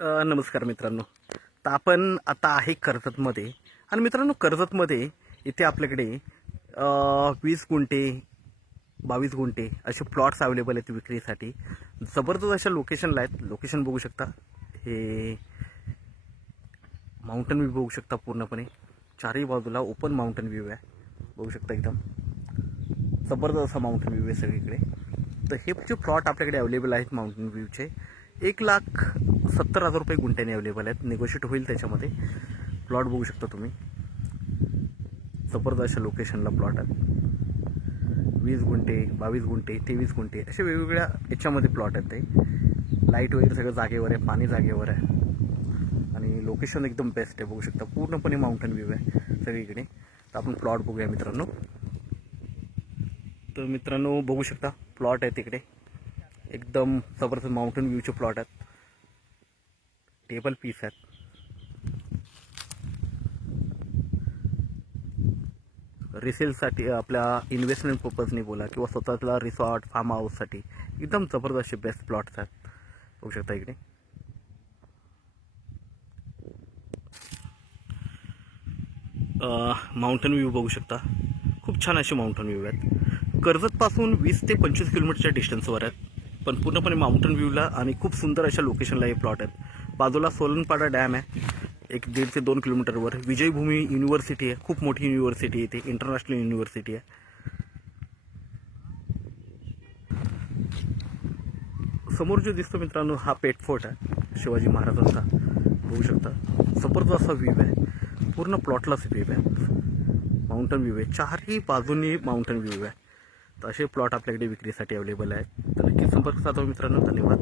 नमस्कार मित्रांनो. तर आपण आता आहे कर्जतमध्ये. आणि मित्रांनो, कर्जतमध्ये इथे आपल्याकडे 20 गुंठे 22 गुंठे असे प्लॉट्स अवेलेबल आहेत विक्रीसाठी. जबरदस्त अशा लोकेशनला आहेत. लोकेशन बघू शकता. हे माउंटन व्ह्यू बघू शकता. पूर्णपणे चारही बाजूला ओपन माउंटन व्ह्यू आहे. बघू शकता एकदम जबरदस्त असा माउंटन व्ह्यू आहे सगळीकडे. तर हे जे प्लॉट आपल्याकडे अवेलेबल आहेत माउंटन व्ह्यूचे 1,70,000 रुपये गुंठ्याने अवेलेबल आहेत. निगोशिएट होईल त्याच्यामध्ये. प्लॉट बघू शकता तुम्ही. जबरदस्त अशा लोकेशनला प्लॉट आहेत. 20 गुंठे 22 गुंठे 23 गुंठे असे वेगवेगळ्या याच्यामध्ये प्लॉट आहेत. ते लाईट वगैरे सगळं जागेवर आहे. पाणी जागेवर आहे. आणि लोकेशन एकदम बेस्ट आहे. बघू शकता पूर्णपणे माउंटन व्ह्यू आहे सगळीकडे. तर आपण प्लॉट बघूया मित्रांनो. तर मित्रांनो बघू शकता प्लॉट आहे तिकडे. एकदम जबरदस्त माउंटन व्ह्यूचे प्लॉट आहेत. टेबल पीस आहेत. रिसेलसाठी आपल्या इन्व्हेस्टमेंट पर्पजने बोला किंवा स्वतःला रिसॉर्ट फार्म हाऊससाठी एकदम जबरदस्त बेस्ट प्लॉट्स आहेत. बघू शकता इकडे. माउंटन व्ह्यू बघू शकता. खूप छान असे माउंटन व्ह्यू आहेत. कर्जतपासून 20 ते 25 किलोमीटरच्या डिस्टन्सवर आहेत. पण पूर्णपणे माउंटन व्ह्यूला आणि खूप सुंदर अशा लोकेशनला हे प्लॉट आहेत. बाजूला सोलनपाडा डॅम आहे. 1.5 ते 2 किलोमीटरवर. विजयभूमी युनिव्हर्सिटी आहे. खूप मोठी युनिव्हर्सिटी आहे. इथे इंटरनॅशनल युनिव्हर्सिटी आहे. समोर जो दिसतो मित्रांनो हा पेट फोर्ट आहे शिवाजी महाराजांचा. बघू शकता जबरदस्त असा व्ह्यू आहे. पूर्ण प्लॉटलाच व्ह्यू आहे. माउंटन व्ह्यू आहे. चारही बाजूंनी माउंटन व्ह्यू आहे. तर असे प्लॉट आपल्याकडे विक्रीसाठी अवेलेबल आहेत. तर नक्कीच संपर्क साधा मित्रांनो. धन्यवाद.